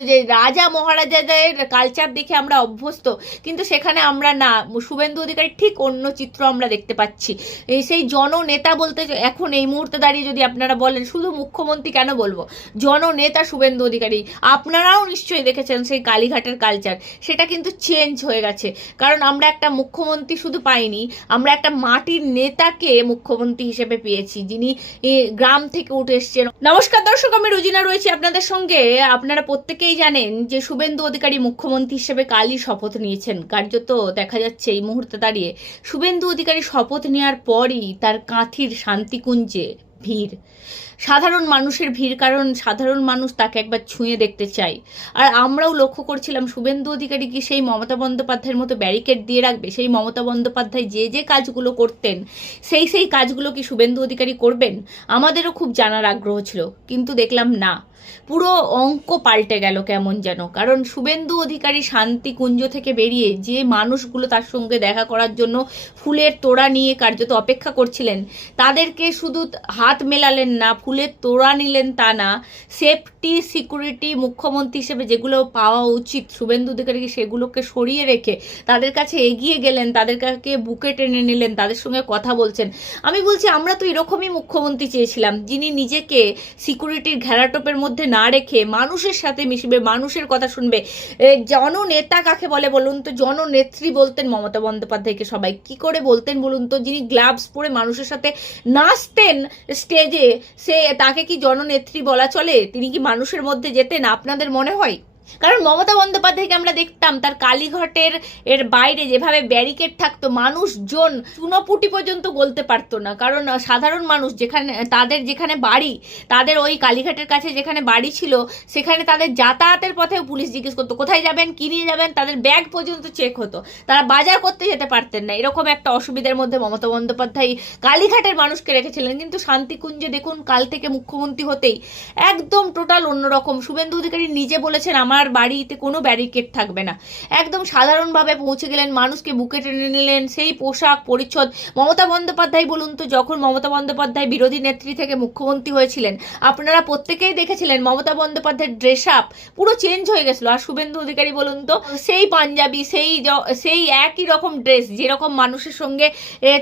যে রাজা মহারাজাদের কালচার দেখে আমরা অভ্যস্ত, কিন্তু সেখানে আমরা না, শুভেন্দু অধিকারী ঠিক অন্য চিত্র আমরা দেখতে পাচ্ছি। সেই জননেতা বলতে এখন এই মুহূর্তে দাঁড়িয়ে যদি আপনারা বলেন, শুধু মুখ্যমন্ত্রী কেন বলবো, জননেতা শুভেন্দু অধিকারী। আপনারাও নিশ্চয়ই দেখেছেন সেই কালীঘাটের কালচার, সেটা কিন্তু চেঞ্জ হয়ে গেছে। কারণ আমরা একটা মুখ্যমন্ত্রী শুধু পাইনি, আমরা একটা মাটির নেতাকে মুখ্যমন্ত্রী হিসেবে পেয়েছি, যিনি গ্রাম থেকে উঠে এসছেন। নমস্কার দর্শক, আমি রুজিনা রয়েছি আপনাদের সঙ্গে। আপনারা প্রত্যেকেই জানেন যে শুভেন্দু অধিকারী মুখ্যমন্ত্রী হিসেবে কালই শপথ নিয়েছেন। কার্যত দেখা যাচ্ছে এই মুহূর্তে দাঁড়িয়ে শুভেন্দু অধিকারী শপথ নেওয়ার পরই তার কাঁথির শান্তিকুঞ্জে ভিড়, সাধারণ মানুষের ভিড়, কারণ সাধারণ মানুষ তাকে একবার ছুঁয়ে দেখতে চায়। আর আমরাও লক্ষ্য করছিলাম শুভেন্দু অধিকারী কি সেই মমতা বন্দ্যোপাধ্যায়ের মতো ব্যারিকেড দিয়ে রাখবে? সেই মমতা বন্দ্যোপাধ্যায় যে যে কাজগুলো করতেন সেই কাজগুলো কি শুভেন্দু অধিকারী করবেন? আমাদেরও খুব জানার আগ্রহ ছিল, কিন্তু দেখলাম না, পুরো অঙ্ক পাল্টে গেল কেমন যেন। কারণ শুভেন্দু অধিকারী শান্তিকুঞ্জ থেকে বেরিয়ে যে মানুষগুলো তার সঙ্গে দেখা করার জন্য ফুলের তোড়া নিয়ে কার্যত অপেক্ষা করছিলেন, তাদেরকে শুধু হাত মেলালেন না, ফুলের তোড়া নিলেন তা না, সেফটি সিকিউরিটি মুখ্যমন্ত্রী হিসেবে যেগুলো পাওয়া উচিত শুভেন্দু অধিকারীকে সেগুলোকে সরিয়ে রেখে তাদের কাছে এগিয়ে গেলেন, তাদেরকে বুকে টেনে নিলেন, তাদের সঙ্গে কথা বলছেন। আমি বলছি, আমরা তো এরকমই মুখ্যমন্ত্রী চেয়েছিলাম, যিনি নিজেকে সিকিউরিটির ঘেরাটোপের মধ্যে না রেখে মানুষের সাথে মিশবে, মানুষের কথা শুনবে। জননেতা কাকে বলে বলুন তো? জননেত্রী বলতেন মমতা বন্দ্যোপাধ্যায়কে সবাই। কি করে বলতেন বলুন তো? যিনি গ্লাভস পরে মানুষের সাথে নাচতেন স্টেজে, তাকে কি জননেত্রী বলা চলে? তিনি কি মানুষের মধ্যে যেতেন? আপনাদের মনে হয়? কারণ মমতা বন্দ্যোপাধ্যায়কে আমরা দেখতাম তার কালীঘাটের বাইরে যেভাবে ব্যারিকেড থাকতো, মানুষজন চুনোপুটি পর্যন্ত গলতে পারতো না। কারণ সাধারণ মানুষ যেখানে বাড়ি, তাদের ওই কালীঘাটের কাছে যেখানে বাড়ি ছিল, সেখানে তাদের যাতায়াতের পথেও পুলিশ জিজ্ঞেস করতো কোথায় যাবেন, কি নিয়ে যাবেন, তাদের ব্যাগ পর্যন্ত চেক হতো, তারা বাজার করতে যেতে পারতেন না। এরকম একটা অসুবিধার মধ্যে মমতা বন্দ্যোপাধ্যায় কালীঘাটের মানুষকে রেখেছিলেন। কিন্তু শান্তিকুঞ্জে দেখুন, কাল থেকে মুখ্যমন্ত্রী হতেই একদম টোটাল অন্যরকম। শুভেন্দু অধিকারী নিজে বলেছেন আমার বাড়িতে কোনো ব্যারিকেড থাকবে না, একদম সাধারণভাবে পৌঁছে গেলেন, মানুষকে বুকে টেনে নিলেন, সেই পোশাক পরিচ্ছদ। মমতা বন্দ্যোপাধ্যায় বলুন তো, যখন মমতা বন্দ্যোপাধ্যায় বিরোধী নেত্রী থেকে মুখ্যমন্ত্রী হয়েছিলেন, আপনারা প্রত্যেকেই দেখেছিলেন মমতা বন্দ্যোপাধ্যায়ের ড্রেস আপ পুরো চেঞ্জ হয়ে গেছিল। আর শুভেন্দু অধিকারী বলুন তো, সেই পাঞ্জাবি, সেই একই রকম ড্রেস, যেরকম মানুষের সঙ্গে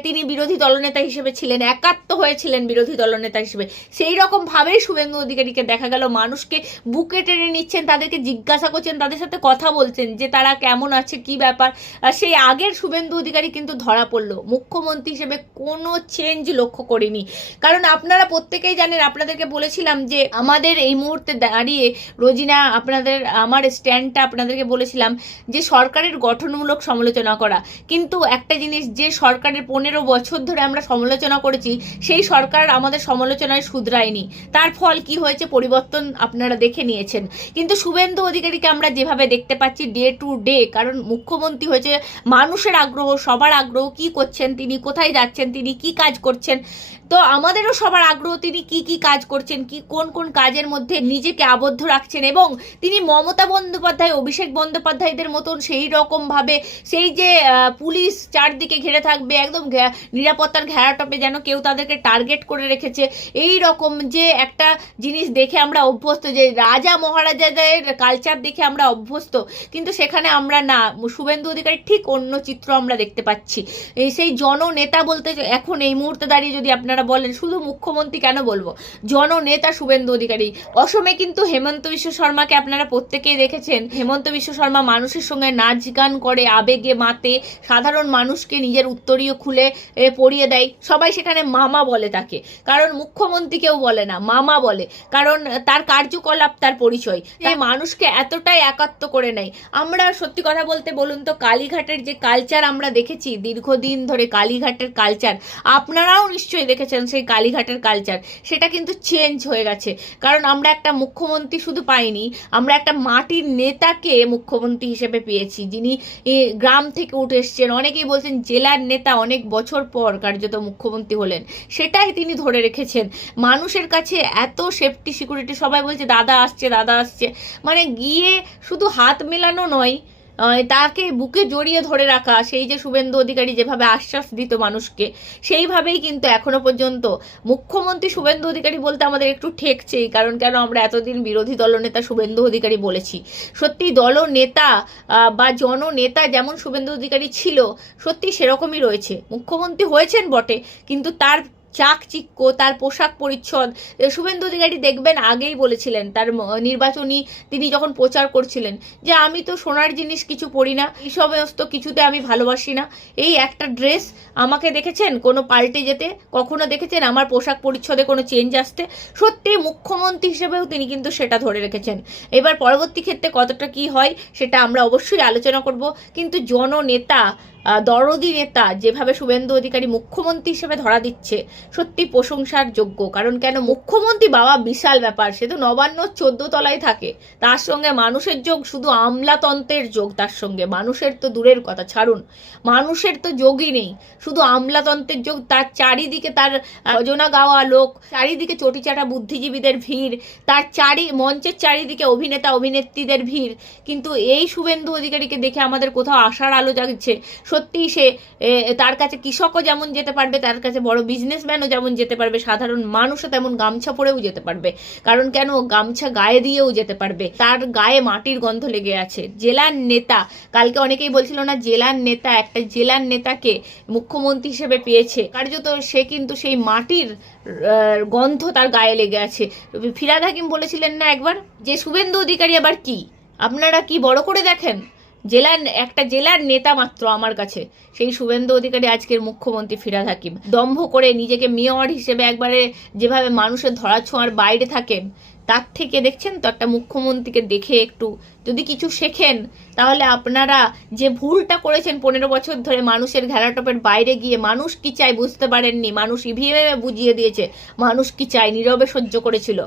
তিনি বিরোধী দলনেতা হিসেবে ছিলেন, একাত্ম হয়েছিলেন বিরোধী দলনেতা হিসেবে, সেই রকম ভাবেই শুভেন্দু অধিকারীকে দেখা গেল মানুষকে বুকে টেনে নিচ্ছেন, তাদেরকে জিজ্ঞাসা করছেন, তাদের সাথে কথা বলছেন যে তারা কেমন আছে, কি ব্যাপার। সেই আগের শুভেন্দু অধিকারী কিন্তু ধরা পড়লো। মুখ্যমন্ত্রী হিসেবে কোনো চেঞ্জ লক্ষ্য করিনি। কারণ আপনারা প্রত্যেকেই জানেন, আপনাদেরকে বলেছিলাম যে আমাদের এই মুহূর্তে দাঁড়িয়ে রোজিনা, আমার স্ট্যান্ডটা আপনাদেরকে বলেছিলাম যে সরকারের গঠনমূলক সমালোচনা করা। কিন্তু একটা জিনিস, যে সরকারের 15 বছর ধরে আমরা সমালোচনা করেছি, সেই সরকার আমাদের সমালোচনায় শুধরায়নি। তার ফল কি হয়েছে, পরিবর্তন আপনারা দেখে নিয়েছেন। কিন্তু শুভেন্দু অধিকারীকে আমরা যেভাবে দেখতে পাচ্ছি ডে টু ডে, কারণ মুখ্যমন্ত্রী হয়েছে মানুষের আগ্রহ, সবার আগ্রহ, কি করছেন তিনি, কোথায় যাচ্ছেন তিনি, কি কাজ করছেন, তো আমাদেরও সবার আগ্রহ তিনি কি কাজ করছেন, কোন কোন কাজের মধ্যে নিজেকে আবদ্ধ রাখছেন। এবং তিনি মমতা বন্দ্যোপাধ্যায়, অভিষেক বন্দ্যোপাধ্যায়দের মতন সেই রকম ভাবে, সেই যে পুলিশ চারদিকে ঘিরে থাকবে, একদম নিরাপত্তার ঘেরাটোপে, যেন কেউ তাদেরকে টার্গেট করে রেখেছে, এই রকম যে একটা জিনিস দেখে আমরা অভ্যস্ত, যে রাজা মহারাজাদের কালচার দেখে আমরা অভ্যস্ত, কিন্তু সেখানে আমরা না, শুভেন্দু অধিকারী ঠিক অন্য চিত্র আমরা দেখতে পাচ্ছি। সেই জননেতা বলতে এখন এই মুহূর্তে দাঁড়িয়ে যদি আপনারা বলেন, শুধু মুখ্যমন্ত্রী কেন বলবো, জননেতা শুভেন্দু অধিকারী। অসমে কিন্তু হেমন্ত বিশ্ব শর্মাকে আপনারা প্রত্যেকেই দেখেছেন। হেমন্ত বিশ্ব শর্মা মানুষের সঙ্গে নাচ গান করে, আবেগে মাতে, সাধারণ মানুষকে নিজের উত্তরীয় খুলে পরিয়ে দেয়। সবাই সেখানে মামা বলে তাকে, কারণ মুখ্যমন্ত্রী কেউ বলে না, মামা বলে, কারণ তার কার্যকলাপ, তার পরিচয় মানুষকে এতটাই একাত্ম করে নেয়। আমরা সত্যি কথা বলতে বলুন তো, কালীঘাটের যে কালচার আমরা দেখেছি দীর্ঘদিন ধরে, কালীঘাটের কালচার আপনারাও নিশ্চয়ই দেখেছেন, সেই কালীঘাটের কালচার, সেটা কিন্তু চেঞ্জ হয়ে গেছে। কারণ আমরা একটা মুখ্যমন্ত্রী শুধু পাইনি, আমরা একটা মাটির নেতাকে মুখ্যমন্ত্রী হিসেবে পেয়েছি, যিনি গ্রাম থেকে উঠে এসছেন। অনেকেই বলছেন জেলার নেতা, অনেক বছর পর কার্যত মুখ্যমন্ত্রী হলেন, সেটাই তিনি ধরে রেখেছেন। মানুষের কাছে এত সেফটি সিকিউরিটি, সবাই বলছে দাদা আসছে, দাদা আসছে, মানে গিয়ে শুধু হাত মেলানো নয়, তাকে বুকে জড়িয়ে ধরে রাখা, সেই যে শুভেন্দু অধিকারী যেভাবে আশ্বাস দিত মানুষকে, সেইভাবেই কিন্তু এখনো পর্যন্ত মুখ্যমন্ত্রী শুভেন্দু অধিকারী বলতে আমাদের একটু ঠেকছেই। কারণ কেন, আমরা এতদিন বিরোধী দলনেতা শুভেন্দু অধিকারী বলেছি। সত্যি দলনেতা বা জননেতা যেমন শুভেন্দু অধিকারী ছিল, সত্যি সেরকমই রয়েছে। মুখ্যমন্ত্রী হয়েছেন বটে, কিন্তু তার চাকচিক্য, তার পোশাক পরিচ্ছদ, শুভেন্দু অধিকারী দেখবেন আগেই বলেছিলেন তার নির্বাচনী তিনি যখন প্রচার করছিলেন যে আমি তো সোনার জিনিস কিছু পরি না, এই সমস্ত কিছুতে আমি ভালোবাসি না, এই একটা ড্রেস আমাকে দেখেছেন কোনো পাল্টে যেতে, কখনো দেখেছেন আমার পোশাক পরিচ্ছদে কোনো চেঞ্জ আসতে? সত্যি মুখ্যমন্ত্রী হিসেবেও তিনি কিন্তু সেটা ধরে রেখেছেন। এবার পরবর্তী ক্ষেত্রে কতটা কি হয় সেটা আমরা অবশ্যই আলোচনা করব, কিন্তু জননেতা, দরদি নেতা যেভাবে শুভেন্দু অধিকারী মুখ্যমন্ত্রী হিসেবে ধরা দিচ্ছে, সত্যি প্রশংসার যোগ্য। কারণ কেন, মুখ্যমন্ত্রী বাবা বিশাল ব্যাপার, সে তো নবান্ন 14 তলায় থাকে, তার সঙ্গে মানুষের যোগ, শুধু আমলাতন্ত্রের যোগ তার সঙ্গে, মানুষের তো দূরের কথা ছাড়ুন, মানুষের তো যোগই নেই, শুধু আমলাতন্ত্রের যোগ। তার চারিদিকে তার ভজনা গাওয়া লোক, চারিদিকে চটিচাটা বুদ্ধিজীবীদের ভিড়, তার মঞ্চের চারিদিকে অভিনেতা অভিনেত্রীদের ভিড়। কিন্তু এই শুভেন্দু অধিকারীকে দেখে আমাদের কোথাও আশার আলো জাগছে। সত্যি সে, তার কাছে কৃষকও যেমন যেতে পারবে, তার কাছে বড় বিজনেসম্যানও যেমন যেতে পারবে, সাধারণ মানুষও তেমন গামছা পরেও যেতে পারবে। কারণ কেন, গামছা গায়ে দিয়েও যেতে পারবে, তার গায়ে মাটির গন্ধ লেগে আছে। জেলার নেতা, কালকে অনেকেই বলছিল না জেলার নেতা, একটা জেলার নেতাকে মুখ্যমন্ত্রী হিসেবে পেয়েছে, কার্যত সে কিন্তু সেই মাটির গন্ধ তার গায়ে লেগে আছে। ফিরহাদ হাকিম বলেছিলেন না একবার যে শুভেন্দু অধিকারী আবার কি, আপনারা কি বড় করে দেখেন, একটা জেলার নেতা মাত্র আমার কাছে। সেই শুভেন্দু অধিকারী আজকের মুখ্যমন্ত্রী ফিরহাদ হাকিম দম্ভ করে নিজেকে মেয়র হিসেবে একবারে যেভাবে মানুষের ধরাছোঁয়ার বাইরে থাকেন, তার থেকে দেখছেন তো একটা মুখ্যমন্ত্রীকে দেখে একটু যদি কিছু শেখেন, তাহলে আপনারা যে ভুলটা করেছেন 15 বছর ধরে মানুষের ঘেরাটোপের বাইরে গিয়ে মানুষ কি চাই বুঝতে পারেননি, মানুষ ইভিএমে বুঝিয়ে দিয়েছে মানুষ কি চাই, নীরবে সহ্য করেছিল,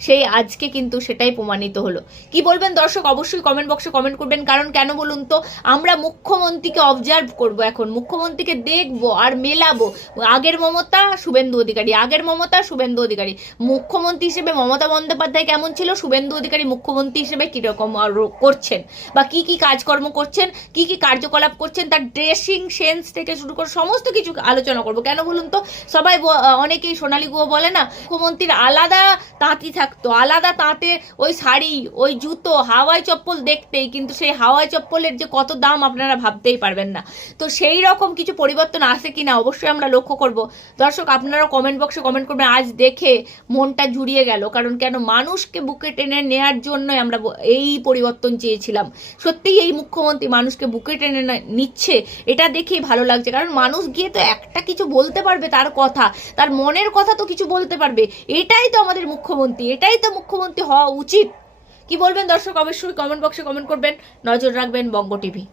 সেই আজকে কিন্তু সেটাই প্রমাণিত হলো। কি বলবেন দর্শক, অবশ্যই কমেন্ট বক্সে কমেন্ট করবেন। কারণ কেন বলুন তো, আমরা মুখ্যমন্ত্রীকে অবজার্ভ করব, এখন মুখ্যমন্ত্রীকে দেখবো আর মেলাবো। আগের মমতা শুভেন্দু অধিকারী, আগের মমতা শুভেন্দু অধিকারী, মুখ্যমন্ত্রী হিসেবে মমতা বন্দ্যোপাধ্যায় কেমন ছিল, শুভেন্দু অধিকারী মুখ্যমন্ত্রী হিসেবে কিরকম করছেন বা কি কি কাজকর্ম করছেন, কি কি কার্যকলাপ করছেন, তার ড্রেসিং সেন্স থেকে শুরু করে সমস্ত কিছু আলোচনা করব। কেন বলুন তো, সবাই অনেকেই সোনালী গুহ বলে না, মুখ্যমন্ত্রীর আলাদা তাঁতি থাকতো, আলাদা তাঁতে ওই শাড়ি, ওই জুতো, হাওয়াই চপ্পল দেখতেই, কিন্তু সেই হাওয়াই চপ্পলের যে কত দাম আপনারা ভাবতেই পারবেন না। তো সেই রকম কিছু পরিবর্তন আসে কিনা অবশ্যই আমরা লক্ষ্য করব। দর্শক আপনারা কমেন্ট বক্সে কমেন্ট করবেন। আজ দেখে মনটা জুড়িয়ে গেল, কারণ কেন, মানুষকে বুকে টেনে নেওয়ার জন্যই আমরা এই পরিবর্তন চেয়েছিলাম। সত্যিই এই মুখ্যমন্ত্রী মানুষকে বুকে টেনে নিচ্ছে, এটা দেখেই ভালো লাগছে। কারণ মানুষ গিয়ে তো একটা কিছু বলতে পারবে, তার কথা, তার মনের কথা তো কিছু বলতে পারবে, এটাই তো আমাদের মুখ্যমন্ত্রী, এটাই তো মুখ্যমন্ত্রী হওয়া উচিত। কি বলবেন দর্শক, অবশ্যই কমেন্ট বক্সে কমেন্ট করবেন। নজর রাখবেন বঙ্গ টিভি।